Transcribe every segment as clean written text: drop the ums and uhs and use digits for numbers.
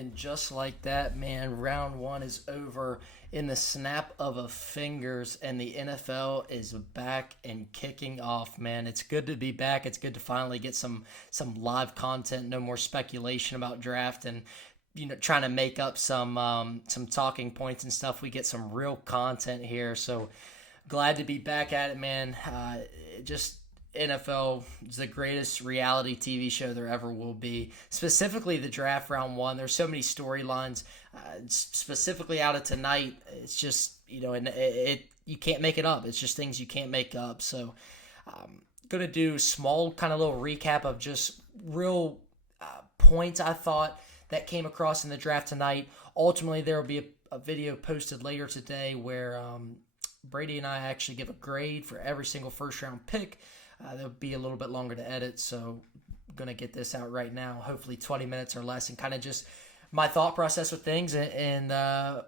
And just like that, man, round one is over in the snap of a fingers, and the NFL is back and kicking off, man. It's good to be back. It's good to finally get some live content, no more speculation about draft and trying to make up some talking points and stuff. We get some real content here, so glad to be back at it, man. Just NFL is the greatest reality TV show there ever will be. Specifically, the draft round one. There's so many storylines. Specifically out of tonight, it's just and you can't make it up. It's just things you can't make up. So, gonna do small kind of little recap of just real points I thought that came across in the draft tonight. Ultimately, there will be a video posted later today where Brady and I actually give a grade for every single first round pick. That'll be a little bit longer to edit, so I'm going to get this out right now, hopefully 20 minutes or less, and kind of just my thought process with things and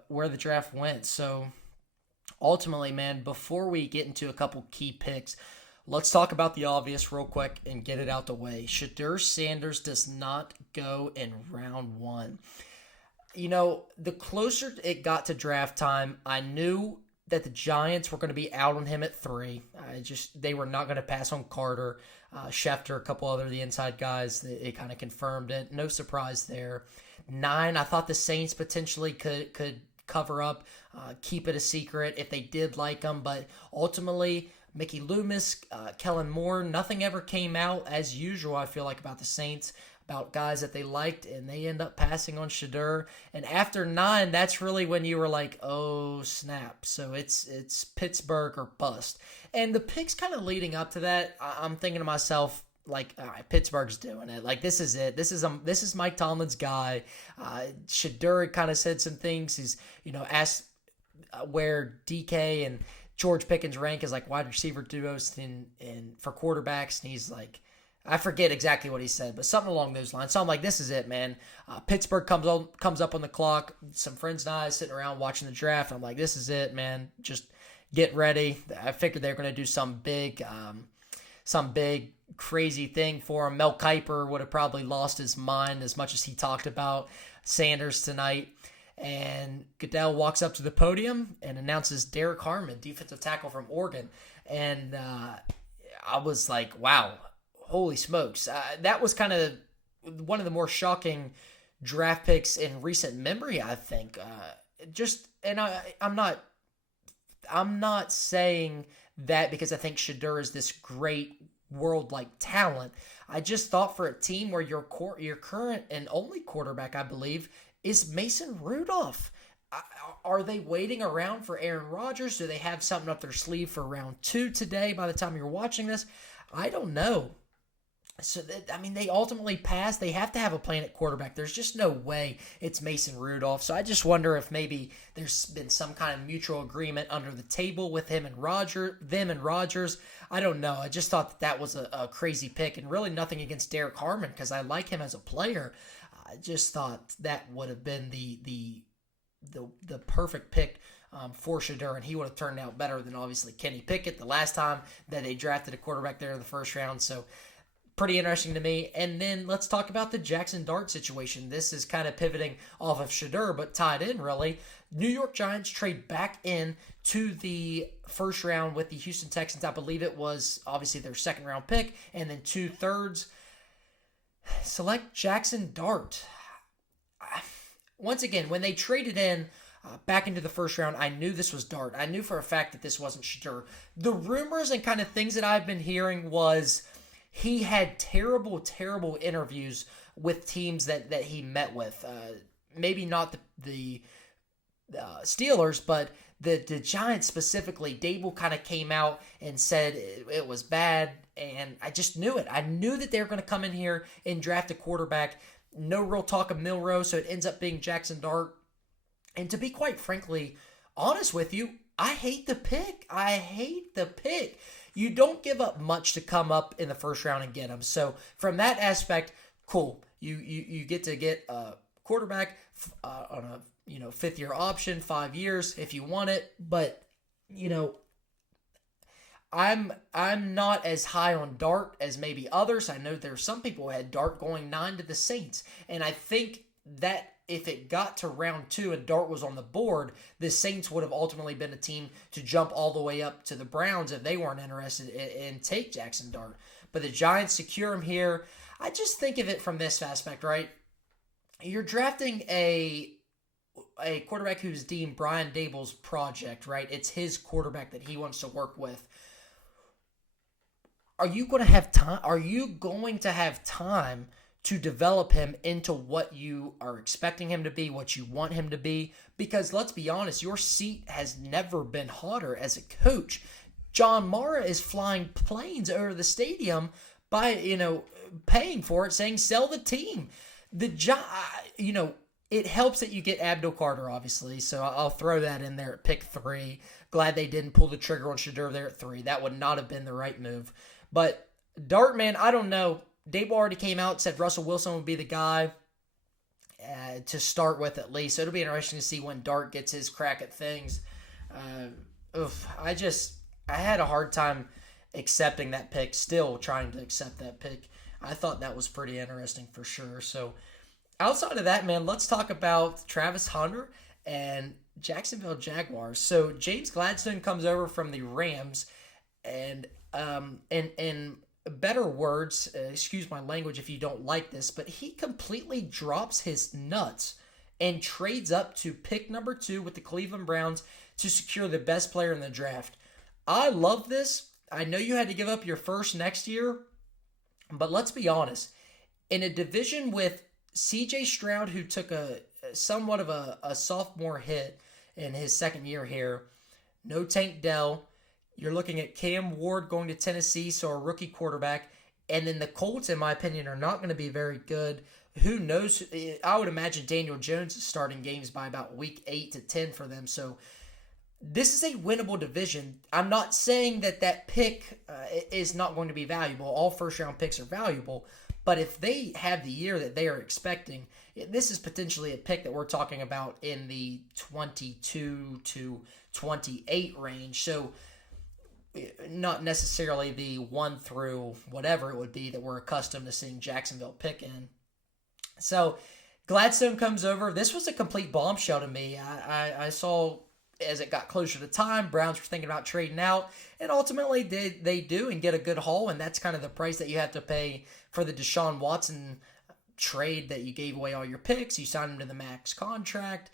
where the draft went. So ultimately, man, before we get into a couple key picks, let's talk about the obvious real quick and get it out the way. Shedeur Sanders does not go in round one. The closer it got to draft time, I knew that the Giants were going to be out on him at 3. They were not going to pass on Carter, Schefter, a couple other of the inside guys. They kind of confirmed it. No surprise there. 9, I thought the Saints potentially could cover up, keep it a secret if they did like him, but ultimately Mickey Loomis, Kellen Moore, nothing ever came out as usual. I feel like about the Saints, about guys that they liked, and they end up passing on Shedeur. And after 9, that's really when you were like, oh snap. So it's Pittsburgh or bust. And the picks kind of leading up to that, I'm thinking to myself, like, all right, Pittsburgh's doing it. Like, this is it. This is Mike Tomlin's guy. Shedeur kind of said some things. He's asked where DK and George Pickens rank as like wide receiver duos and for quarterbacks, and he's like, I forget exactly what he said, but something along those lines. So I'm like, this is it, man. Pittsburgh comes up on the clock. Some friends and I sitting around watching the draft. I'm like, this is it, man. Just get ready. I figured they were going to do some big crazy thing for him. Mel Kiper would have probably lost his mind as much as he talked about Sanders tonight. And Goodell walks up to the podium and announces Derek Harmon, defensive tackle from Oregon. And I was like, wow. Holy smokes. That was kind of one of the more shocking draft picks in recent memory, I think. I'm not saying that because I think Shedeur is this great world-like talent. I just thought for a team where your current and only quarterback, I believe, is Mason Rudolph. Are they waiting around for Aaron Rodgers? Do they have something up their sleeve for round 2 today by the time you're watching this? I don't know. So, they ultimately passed. They have to have a plan at quarterback. There's just no way it's Mason Rudolph. So I just wonder if maybe there's been some kind of mutual agreement under the table with them and Rodgers. I don't know. I just thought that was a crazy pick, and really nothing against Derek Harmon because I like him as a player. I just thought that would have been the perfect pick for Shedeur, and he would have turned out better than obviously Kenny Pickett the last time that they drafted a quarterback there in the first round. So pretty interesting to me. And then let's talk about the Jackson Dart situation. This is kind of pivoting off of Shedeur, but tied in really. New York Giants trade back in to the first round with the Houston Texans. I believe it was obviously their second round pick, and then 2/3 select Jackson Dart. Once again, when they traded in back into the first round, I knew this was Dart. I knew for a fact that this wasn't Shedeur. The rumors and kind of things that I've been hearing was he had terrible, terrible interviews with teams that he met with. Maybe not the Steelers, but the Giants specifically. Dable kind of came out and said it was bad, and I just knew it. I knew that they were going to come in here and draft a quarterback. No real talk of Milroe, so it ends up being Jackson Dart. And to be quite frankly honest with you, I hate the pick. You don't give up much to come up in the first round and get him. So from that aspect, cool. You get to get a quarterback on a 5th-year option, 5 years if you want it. But I'm not as high on Dart as maybe others. I know there's some people who had Dart going 9 to the Saints, and I think that if it got to round 2 and Dart was on the board, the Saints would have ultimately been a team to jump all the way up to the Browns if they weren't interested in take Jackson Dart. But the Giants secure him here. I just think of it from this aspect, right? You're drafting a quarterback who's deemed Brian Dable's project, right? It's his quarterback that he wants to work with. Are you going to have time? Are you going to have time to develop him into what you are expecting him to be, what you want him to be? Because let's be honest, your seat has never been hotter as a coach. John Mara is flying planes over the stadium by, paying for it, saying sell the team. It helps that you get Abdul Carter, obviously, so I'll throw that in there at pick 3. Glad they didn't pull the trigger on Shedeur there at 3. That would not have been the right move. But Dart, man, I don't know. Dable already came out and said Russell Wilson would be the guy to start with at least. So it'll be interesting to see when Dart gets his crack at things. I had a hard time accepting that pick, still trying to accept that pick. I thought that was pretty interesting for sure. So outside of that, man, let's talk about Travis Hunter and Jacksonville Jaguars. So James Gladstone comes over from the Rams, and in better words, excuse my language if you don't like this, but he completely drops his nuts and trades up to pick number 2 with the Cleveland Browns to secure the best player in the draft. I love this. I know you had to give up your first next year, but let's be honest. In a division with C.J. Stroud, who took somewhat of a sophomore hit in his second year here, no Tank Dell, you're looking at Cam Ward going to Tennessee, so a rookie quarterback, and then the Colts, in my opinion, are not going to be very good. Who knows? I would imagine Daniel Jones is starting games by about week 8 to 10 for them, so this is a winnable division. I'm not saying that pick is not going to be valuable. All first-round picks are valuable. But if they have the year that they are expecting, this is potentially a pick that we're talking about in the 22 to 28 range. So not necessarily the 1 through whatever it would be that we're accustomed to seeing Jacksonville pick in. So Gladstone comes over. This was a complete bombshell to me. I saw as it got closer to time, Browns were thinking about trading out, and ultimately they do and get a good haul, and that's kind of the price that you have to pay for the Deshaun Watson trade that you gave away all your picks. You signed him to the max contract,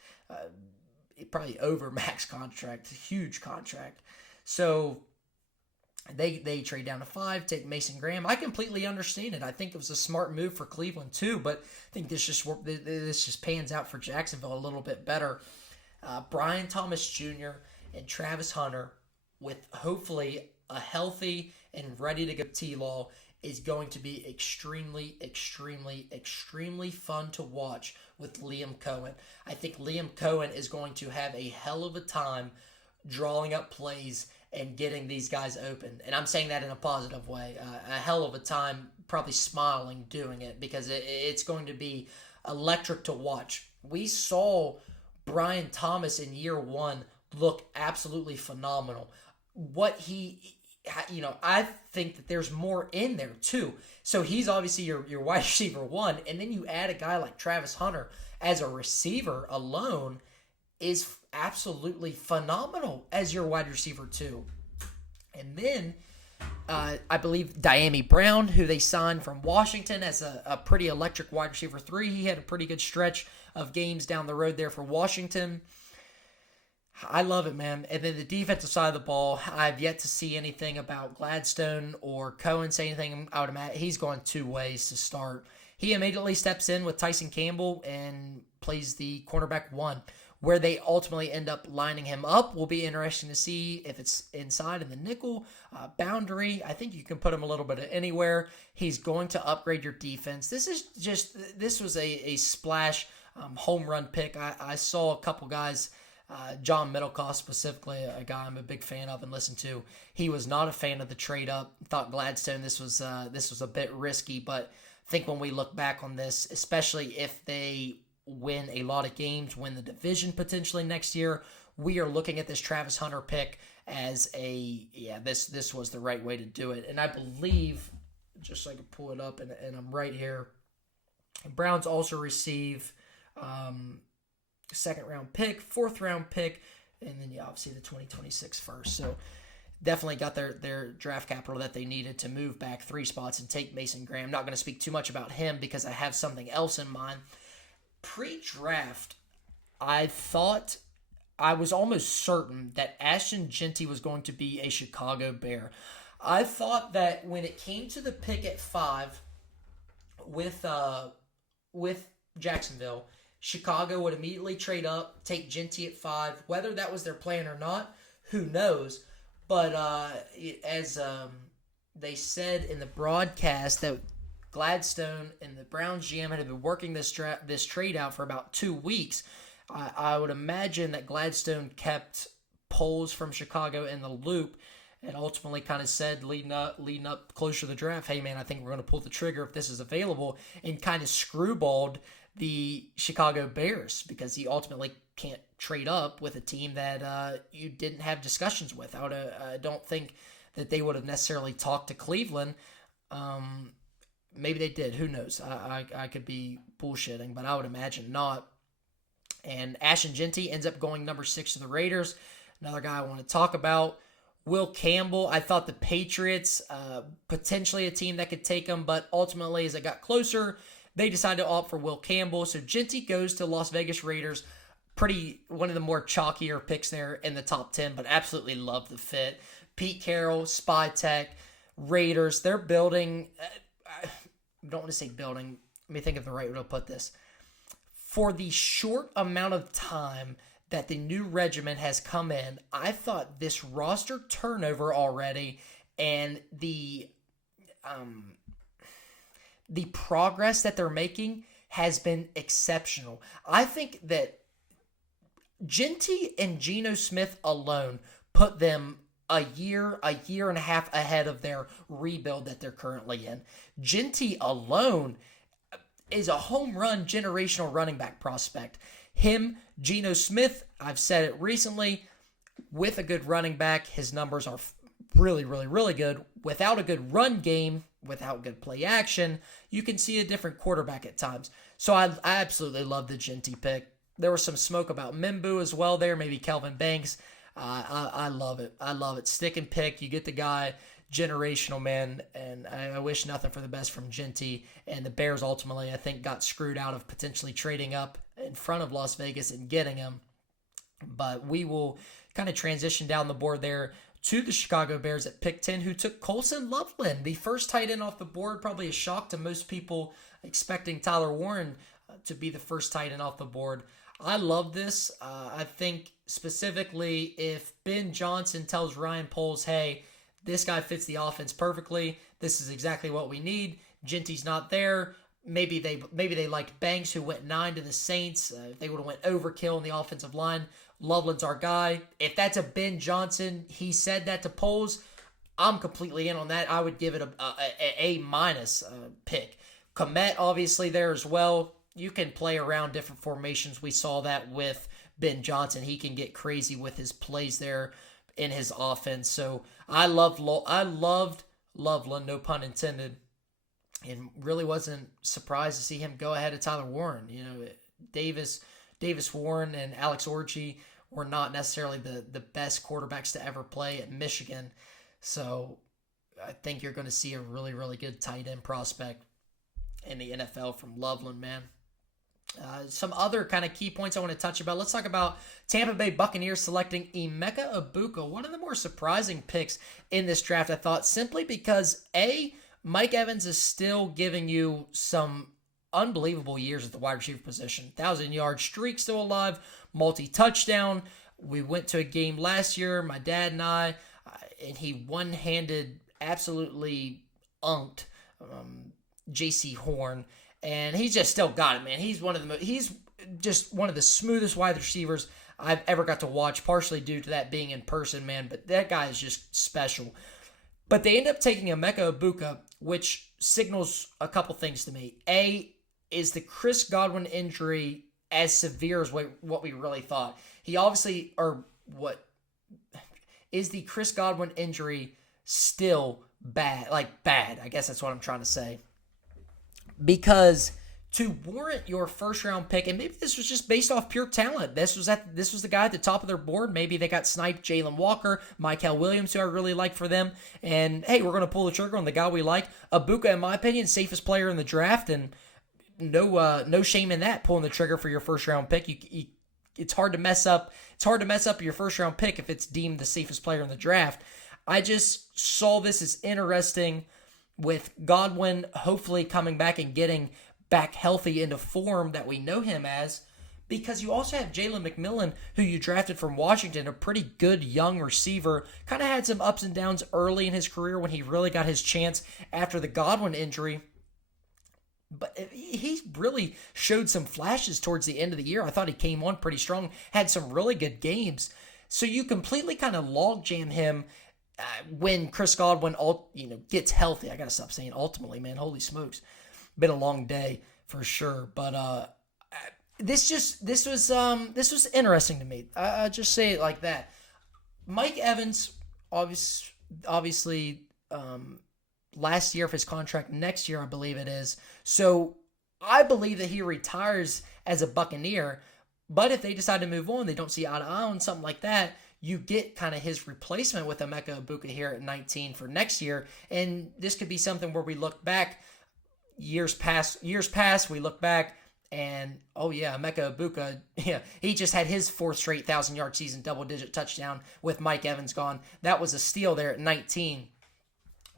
probably over max contract, huge contract. So they trade down to 5, take Mason Graham. I completely understand it. I think it was a smart move for Cleveland too, but I think this just pans out for Jacksonville a little bit better. Brian Thomas Jr. and Travis Hunter, with hopefully a healthy and ready to go T-Law, is going to be extremely, extremely, extremely fun to watch with Liam Cohen. I think Liam Cohen is going to have a hell of a time drawing up plays and getting these guys open. And I'm saying that in a positive way. A hell of a time, probably smiling doing it, because it's going to be electric to watch. We saw Brian Thomas in year 1 look absolutely phenomenal. I think that there's more in there too. So he's obviously your wide receiver 1, and then you add a guy like Travis Hunter as a receiver alone is absolutely phenomenal as your wide receiver 2. And then I believe Diami Brown, who they signed from Washington as a pretty electric wide receiver 3. He had a pretty good stretch of games down the road there for Washington. I love it, man. And then the defensive side of the ball, I've yet to see anything about Gladstone or Cohen say anything. I would imagine he's going 2 ways to start. He immediately steps in with Tyson Campbell and plays the cornerback 1. Where they ultimately end up lining him up will be interesting to see if it's inside in the nickel boundary. I think you can put him a little bit of anywhere. He's going to upgrade your defense. This was a splash home run pick. I saw a couple guys, John Middlecoff specifically, a guy I'm a big fan of and listen to. He was not a fan of the trade up. Thought Gladstone this was a bit risky, but I think when we look back on this, especially if they win a lot of games, win the division potentially next year, we are looking at this Travis Hunter pick as this was the right way to do it. And I believe, just so I can pull it up, and I'm right here, Browns also receive second round pick, fourth round pick, and then obviously the 2026 first. So definitely got their draft capital that they needed to move back 3 spots and take Mason Graham. I'm not going to speak too much about him because I have something else in mind. Pre-draft, I was almost certain that Ashton Jeanty was going to be a Chicago Bear. I thought that when it came to the pick at 5 with Jacksonville, Chicago would immediately trade up, take Jeanty at 5. Whether that was their plan or not, who knows? But as they said in the broadcast that Gladstone and the Browns GM had been working this trade out for about 2 weeks, I would imagine that Gladstone kept polls from Chicago in the loop and ultimately kind of said leading up closer to the draft, hey man, I think we're going to pull the trigger if this is available, and kind of screwballed the Chicago Bears because he ultimately can't trade up with a team that you didn't have discussions with. I don't think that they would have necessarily talked to Cleveland. Maybe they did. Who knows? I could be bullshitting, but I would imagine not. And Ashton Jeanty ends up going number 6 to the Raiders. Another guy I want to talk about. Will Campbell, I thought the Patriots, potentially a team that could take him, but ultimately as it got closer, they decided to opt for Will Campbell. So Jeanty goes to Las Vegas Raiders. One of the more chalkier picks there in the top 10, but absolutely love the fit. Pete Carroll, Spy Tech, Raiders, they're building, I don't want to say building, let me think of the right way to put this. For the short amount of time that the new regiment has come in, I thought this roster turnover already and the progress that they're making has been exceptional. I think that Jeanty and Geno Smith alone put them a year and a half ahead of their rebuild that they're currently in. Jeanty alone is a home run generational running back prospect. Him, Geno Smith, I've said it recently, with a good running back, his numbers are really, really, really good. Without a good run game, without good play action, you can see a different quarterback at times. So I absolutely love the Jeanty pick. There was some smoke about Mimbu as well there, maybe Kelvin Banks. I love it. I love it. Stick and pick. You get the guy, generational, man, and I wish nothing for the best from Jeanty. And the Bears ultimately, I think, got screwed out of potentially trading up in front of Las Vegas and getting him. But we will kind of transition down the board there to the Chicago Bears at pick 10, who took Colson Loveland, the first tight end off the board. Probably a shock to most people expecting Tyler Warren to be the first tight end off the board. I love this. I think specifically if Ben Johnson tells Ryan Poles, hey, this guy fits the offense perfectly, this is exactly what we need. Jeanty's not there. Maybe they liked Banks, who went 9 to the Saints. They would have went overkill in the offensive line. Loveland's our guy. If that's a Ben Johnson, he said that to Poles, I'm completely in on that. I would give it a A- pick. Komet obviously there as well. You can play around different formations. We saw that with Ben Johnson. He can get crazy with his plays there in his offense. So I loved Loveland, no pun intended, and really wasn't surprised to see him go ahead of Tyler Warren. You know, Davis Warren and Alex Orji were not necessarily the best quarterbacks to ever play at Michigan. So I think you're going to see a really, really good tight end prospect in the NFL from Loveland, man. Some other kind of key points I want to touch about. Let's talk about Tampa Bay Buccaneers selecting Emeka Egbuka, one of the more surprising picks in this draft, I thought, simply because, A, Mike Evans is still giving you some unbelievable years at the wide receiver position. 1,000-yard streak still alive, multi-touchdown. We went to a game last year, my dad and I, and he one-handed absolutely unked J.C. Horn. And he's just still got it, man. He's just one of the smoothest wide receivers I've ever got to watch, partially due to that being in person, man. But that guy is just special. But they end up taking Emeka Egbuka, which signals a couple things to me. A, is the Chris Godwin injury as severe as what we really thought? Is the Chris Godwin injury still bad? Like bad, I guess that's what I'm trying to say. Because to warrant your first round pick, and maybe this was just based off pure talent. This was the guy at the top of their board. Maybe they got sniped Jalen Walker, Mykel Williams, who I really like for them. And hey, we're going to pull the trigger on the guy we like. Ibuka, in my opinion, safest player in the draft, and no shame in that, pulling the trigger for your first round pick. It's hard to mess up. It's hard to mess up your first round pick if it's deemed the safest player in the draft. I just saw this as interesting with Godwin hopefully coming back and getting back healthy into form that we know him as, because you also have Jalen McMillan, who you drafted from Washington, a pretty good young receiver, kind of had some ups and downs early in his career when he really got his chance after the Godwin injury. But he really showed some flashes towards the end of the year. I thought he came on pretty strong, had some really good games. So you completely kind of logjam him when Chris Godwin gets healthy. I got to stop saying ultimately, man. Holy smokes. Been a long day for sure. But this was interesting to me. I just say it like that. Mike Evans, obviously, last year of his contract, next year I believe it is. So I believe that he retires as a Buccaneer. But if they decide to move on, they don't see eye to eye on something like that, you get kind of his replacement with Emeka Ibuka here at 19 for next year. And this could be something where we look back, years pass, we look back, and oh yeah, Emeka Ibuka, yeah, he just had his fourth straight 1,000-yard season, double-digit touchdown with Mike Evans gone. That was a steal there at 19.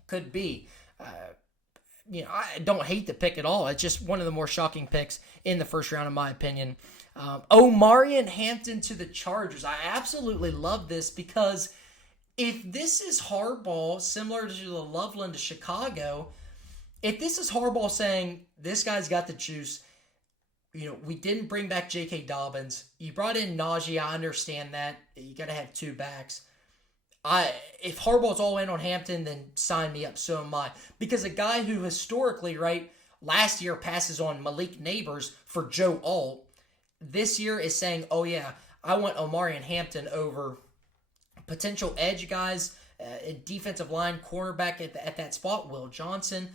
Could be. I don't hate the pick at all. It's just one of the more shocking picks in the first round, in my opinion. Omarion Hampton to the Chargers. I absolutely love this, because if this is Harbaugh, similar to the Loveland to Chicago, if this is Harbaugh saying, this guy's got the juice, we didn't bring back J.K. Dobbins. You brought in Najee. I understand that. You got to have two backs. If Harbaugh's all in on Hampton, then sign me up. So am I. Because a guy who historically, last year passes on Malik Neighbors for Joe Alt, this year is saying, oh yeah, I want Omarion Hampton over potential edge guys, defensive line, cornerback at that spot, Will Johnson,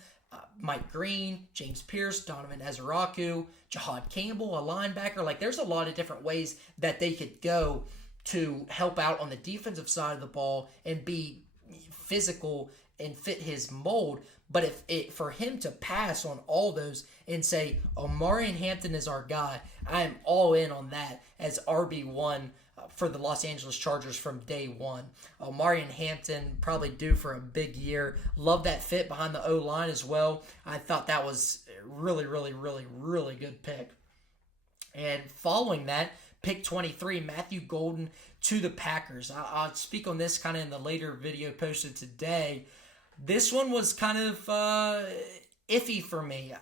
Mike Green, James Pierce, Donovan Ezeraku, Jahad Campbell, a linebacker. There's a lot of different ways that they could go to help out on the defensive side of the ball and be physical and fit his mold. But for him to pass on all those and say, Omarion Hampton is our guy, I am all in on that as RB1 for the Los Angeles Chargers from day one. Omarion Hampton probably due for a big year. Love that fit behind the O-line as well. I thought that was a really, really, really, really good pick. And following that, pick 23, Matthew Golden to the Packers. I'll speak on this kind of in the later video posted today. This one was kind of iffy for me.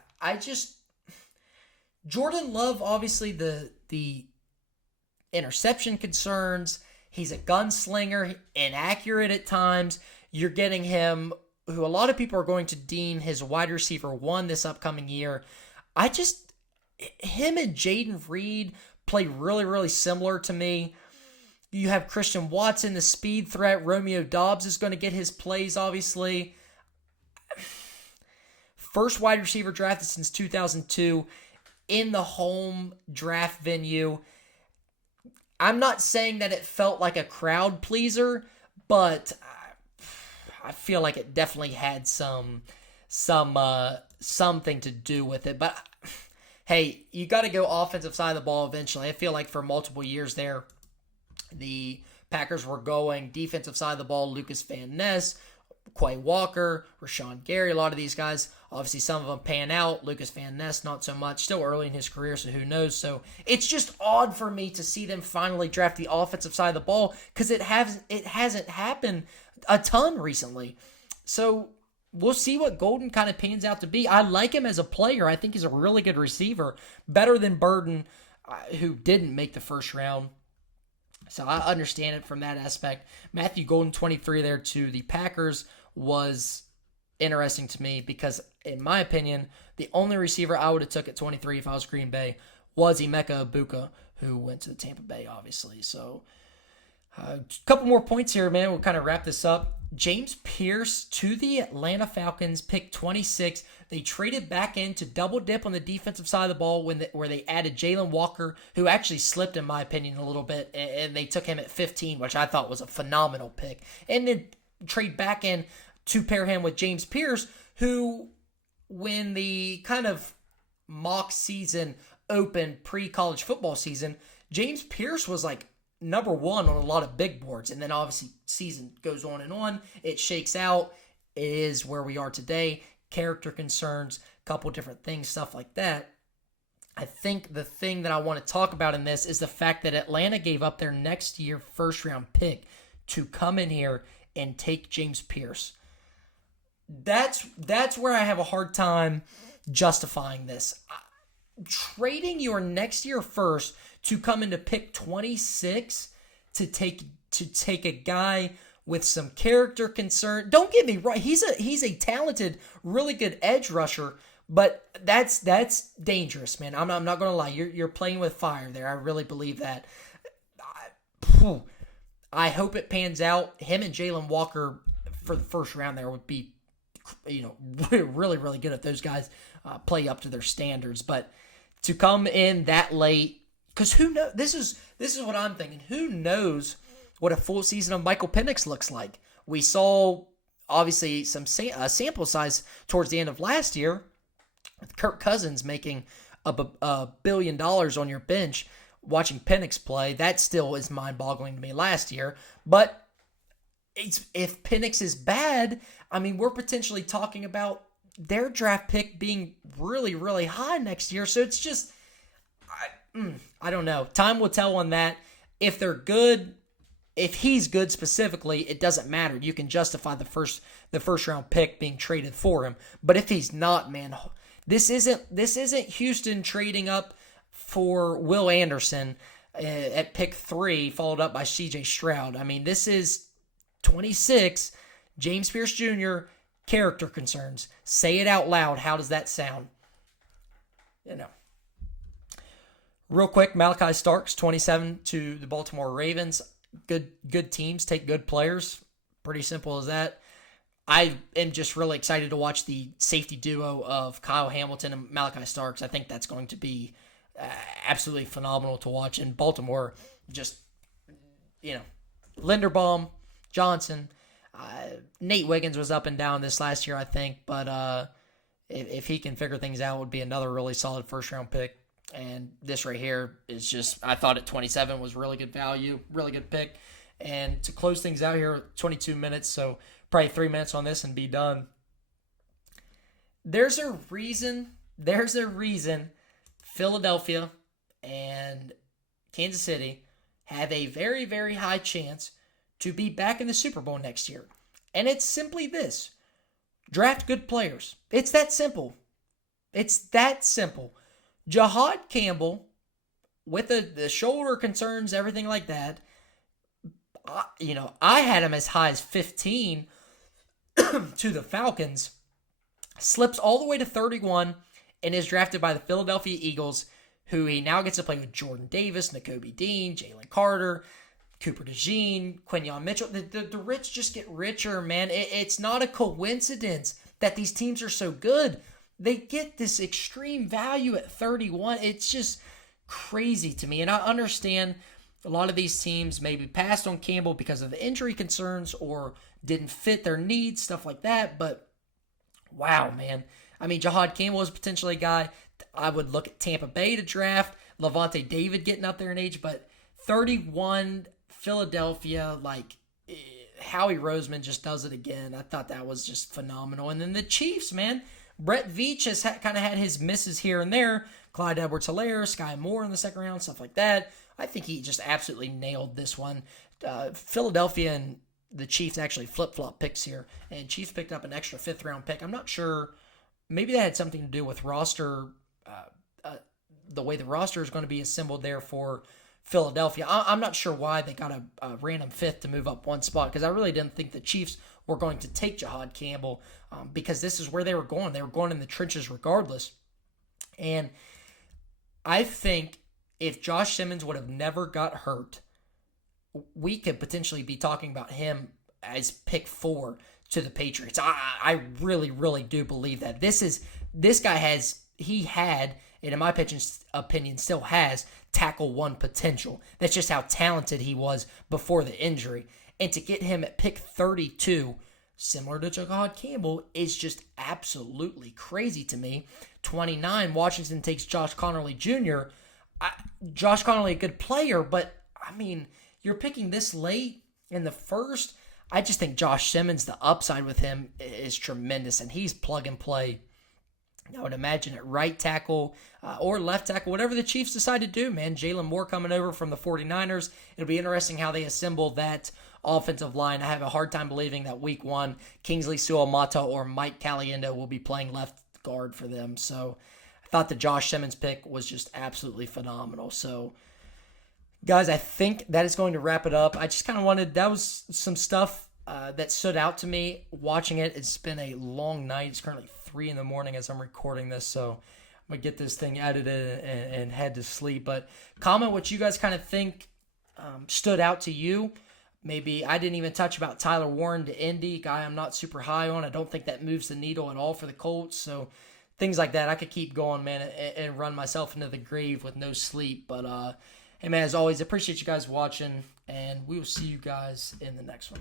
Jordan Love, obviously the interception concerns. He's a gunslinger, inaccurate at times. You're getting him, who a lot of people are going to deem his wide receiver one this upcoming year. Him and Jaden Reed play really, really similar to me. You have Christian Watson, the speed threat. Romeo Doubs is going to get his plays, obviously. First wide receiver drafted since 2002 in the home draft venue. I'm not saying that it felt like a crowd pleaser, but I feel like it definitely had something to do with it. But hey, you got to go offensive side of the ball eventually. I feel like for multiple years there, the Packers were going defensive side of the ball. Lucas Van Ness, Quay Walker, Rashawn Gary, a lot of these guys. Obviously, some of them pan out. Lucas Van Ness, not so much. Still early in his career, so who knows? So it's just odd for me to see them finally draft the offensive side of the ball, because it hasn't happened a ton recently. So we'll see what Golden kind of pans out to be. I like him as a player. I think he's a really good receiver. Better than Burden, who didn't make the first round. So I understand it from that aspect. Matthew Golden, 23 there to the Packers, was interesting to me because, in my opinion, the only receiver I would have took at 23 if I was Green Bay was Emeka Ibuka, who went to Tampa Bay, obviously. So A couple more points here, man. We'll kind of wrap this up. James Pierce to the Atlanta Falcons, pick 26. They traded back in to double dip on the defensive side of the ball where they added Jalen Walker, who actually slipped, in my opinion, a little bit, and they took him at 15, which I thought was a phenomenal pick. And then trade back in to pair him with James Pierce, who, when the kind of mock season opened pre-college football season, James Pierce was like number one on a lot of big boards. And then obviously season goes on. It shakes out. It is where we are today. Character concerns, a couple different things, stuff like that. I think the thing that I want to talk about in this is the fact that Atlanta gave up their next year first round pick to come in here and take James Pierce. That's where I have a hard time justifying this. Trading your next year first to come into pick 26 to take a guy with some character concern. Don't get me wrong, he's a talented, really good edge rusher, but that's dangerous, man. I'm not gonna lie. You're playing with fire there. I really believe that. I hope it pans out. Him and Jalen Walker for the first round there would be, really, really good if those guys play up to their standards. But to come in that late, because who knows? This is what I'm thinking. Who knows what a full season of Michael Penix looks like? We saw obviously some sample size towards the end of last year with Kirk Cousins making $1 billion on your bench. Watching Penix play, that still is mind-boggling to me last year. But if Penix is bad, I mean, we're potentially talking about their draft pick being really, really high next year. So it's just, I don't know. Time will tell on that. If they're good, if he's good specifically, it doesn't matter. You can justify the first round pick being traded for him. But if he's not, man, this isn't Houston trading up for Will Anderson at pick 3, followed up by C.J. Stroud. I mean, this is 26, James Pierce Jr., character concerns. Say it out loud. How does that sound? Real quick, Malachi Starks, 27 to the Baltimore Ravens. Good teams take good players. Pretty simple as that. I am just really excited to watch the safety duo of Kyle Hamilton and Malachi Starks. I think that's going to be absolutely phenomenal to watch. And Baltimore, just, Linderbaum, Johnson, Nate Wiggins was up and down this last year, I think. But if he can figure things out, it would be another really solid first-round pick. And this right here is just, I thought at 27 was really good value, really good pick. And to close things out here, 22 minutes, so probably 3 minutes on this and be done. There's a reason Philadelphia and Kansas City have a very, very high chance to be back in the Super Bowl next year. And it's simply this: draft good players. It's that simple. Jahad Campbell, with the shoulder concerns, everything like that, I had him as high as 15 to the Falcons, slips all the way to 31, and is drafted by the Philadelphia Eagles, who he now gets to play with Jordan Davis, Nakobe Dean, Jalen Carter, Cooper DeJean, Quinyon Mitchell. The rich just get richer, man. It's not a coincidence that these teams are so good. They get this extreme value at 31. It's just crazy to me. And I understand a lot of these teams maybe passed on Campbell because of the injury concerns or didn't fit their needs, stuff like that. But wow, man. I mean, Jahad Campbell is potentially a guy I would look at Tampa Bay to draft. Levante David getting up there in age. But 31, Philadelphia, Howie Roseman just does it again. I thought that was just phenomenal. And then the Chiefs, man. Brett Veach has kind of had his misses here and there. Clyde Edwards-Helaire, Sky Moore in the second round, stuff like that. I think he just absolutely nailed this one. Philadelphia and the Chiefs actually flip-flop picks here. And Chiefs picked up an extra fifth-round pick. I'm not sure. Maybe that had something to do with roster, the way the roster is going to be assembled there for Philadelphia. I'm not sure why they got a random fifth to move up one spot, because I really didn't think the Chiefs were going to take Jahad Campbell, because this is where they were going. They were going in the trenches regardless. And I think if Josh Simmons would have never got hurt, we could potentially be talking about him as pick 4 to the Patriots. I really, really do believe that. This guy had, and in my opinion, still has tackle 1 potential. That's just how talented he was before the injury. And to get him at pick 32, similar to Jahad Campbell, is just absolutely crazy to me. 29, Washington takes Josh Connerly Jr. Josh Connerly, a good player, but I mean, you're picking this late in the first. I just think Josh Simmons, the upside with him is tremendous, and he's plug and play. I would imagine at right tackle or left tackle, whatever the Chiefs decide to do, man. Jalen Moore coming over from the 49ers. It'll be interesting how they assemble that offensive line. I have a hard time believing that week 1, Kingsley Suamata or Mike Caliendo will be playing left guard for them. So I thought the Josh Simmons pick was just absolutely phenomenal. So, guys, I think that is going to wrap it up. I just kind of that was some stuff that stood out to me watching it. It's been a long night. It's currently 3 in the morning as I'm recording this, so I'm going to get this thing edited and head to sleep. But comment what you guys kind of think stood out to you. Maybe I didn't even touch about Tyler Warren to Indy, guy I'm not super high on. I don't think that moves the needle at all for the Colts. So things like that. I could keep going, man, and run myself into the grave with no sleep. But, hey, man, as always, appreciate you guys watching, and we will see you guys in the next one.